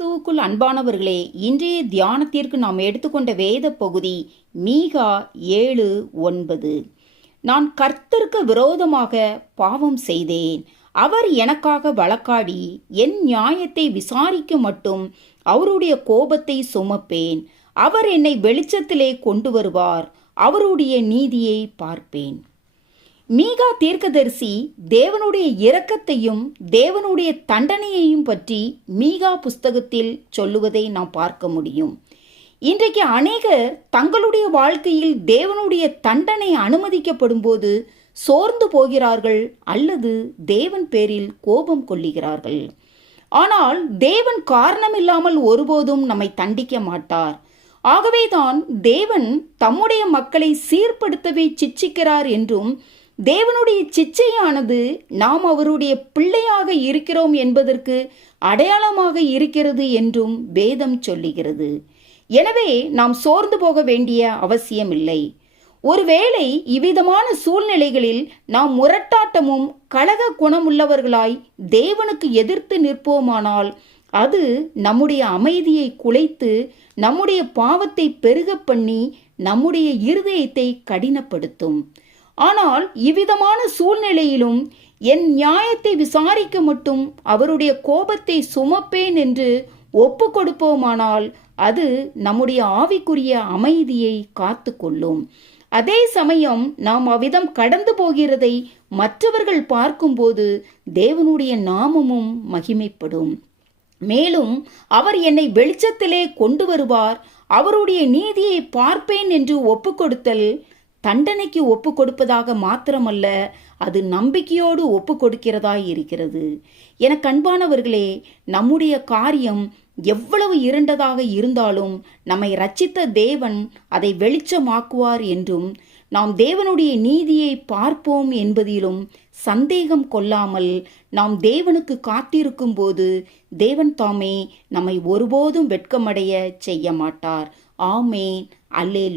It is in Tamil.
கிறிஸ்துவுக்குள் அன்பானவர்களே இன்றைய தியானத்திற்கு நாம் எடுத்துக்கொண்ட வேத பகுதி மீகா ஏழு ஒன்பது. நான் கர்த்தருக்கு விரோதமாக பாவம் செய்தேன். அவர் எனக்காக வழக்காடி என் நியாயத்தை விசாரிக்க மட்டும் அவருடைய கோபத்தை சுமப்பேன். அவர் என்னை வெளிச்சத்திலே கொண்டு வருவார் அவருடைய நீதியை பார்ப்பேன். மீகா தீர்க்கதரிசி தேவனுடைய இரக்கத்தையும் தேவனுடைய தண்டனையையும் பற்றி மீகா புஸ்தகத்தில் சொல்லுவதை நாம் பார்க்க முடியும். இன்றைக்கு அநேகர் தங்களுடைய வாழ்க்கையில் தேவனுடைய தண்டனை அனுமதிக்கப்படும் போது சோர்ந்து போகிறார்கள் அல்லது தேவன் பேரில் கோபம் கொள்ளுகிறார்கள். ஆனால் தேவன் காரணமில்லாமல் ஒருபோதும் நம்மை தண்டிக்க மாட்டார். ஆகவேதான் தேவன் தம்முடைய மக்களை சீர்படுத்தவே சிச்சிக்கிறார் என்றும் தேவனுடைய சிச்சையானது நாம் அவருடைய பிள்ளையாக இருக்கிறோம் என்பதற்கு அடையாளமாக இருக்கிறது என்றும் வேதம் சொல்லுகிறது. எனவே நாம் சோர்ந்து போக வேண்டிய அவசியமில்லை. ஒருவேளை இவ்விதமான சூழ்நிலைகளில் நாம் முரட்டாட்டமும் கழக குணமுள்ளவர்களாய் தேவனுக்கு எதிர்த்து நிற்போமானால் அது நம்முடைய அமைதியை குலைத்து நம்முடைய பாவத்தை பெருக பண்ணி நம்முடைய இருதயத்தை கடினப்படுத்தும். ஆனால் இவ்விதமான சூழ்நிலையிலும் என் நியாயத்தை விசாரிக்க மட்டும் அவருடைய கோபத்தை சுமப்பேன் என்று ஒப்பு கொடுப்போமானால் அது நம்முடைய ஆவிக்குரிய அமைதியை காத்து கொள்ளும். அதே சமயம் நாம் அவ்விதம் கடந்து போகிறதை மற்றவர்கள் பார்க்கும்போது தேவனுடைய நாமமும் மகிமைப்படும். மேலும் அவர் என்னை வெளிச்சத்திலே கொண்டு வருவார். அவருடைய நீதியை பார்ப்பேன் என்று ஒப்புக்கொடுத்தல் கொடுத்தல் தண்டனைக்கு ஒப்பு கொடுப்பதாக மாத்திரமல்ல அது நம்பிக்கையோடு ஒப்பு கொடுக்கிறதாய் இருக்கிறது. என கண்பானவர்களே நம்முடைய காரியம் எவ்வளவு இருண்டதாக இருந்தாலும் நம்மை ரச்சித்த தேவன் அதை வெளிச்சமாக்குவார் என்றும் நாம் தேவனுடைய நீதியை பார்ப்போம் என்பதிலும் சந்தேகம் கொள்ளாமல் நாம் தேவனுக்கு காத்திருக்கும் போது தேவன் தாமே நம்மை ஒருபோதும் வெட்கமடைய செய்ய மாட்டார் ஆமேன். அல்லே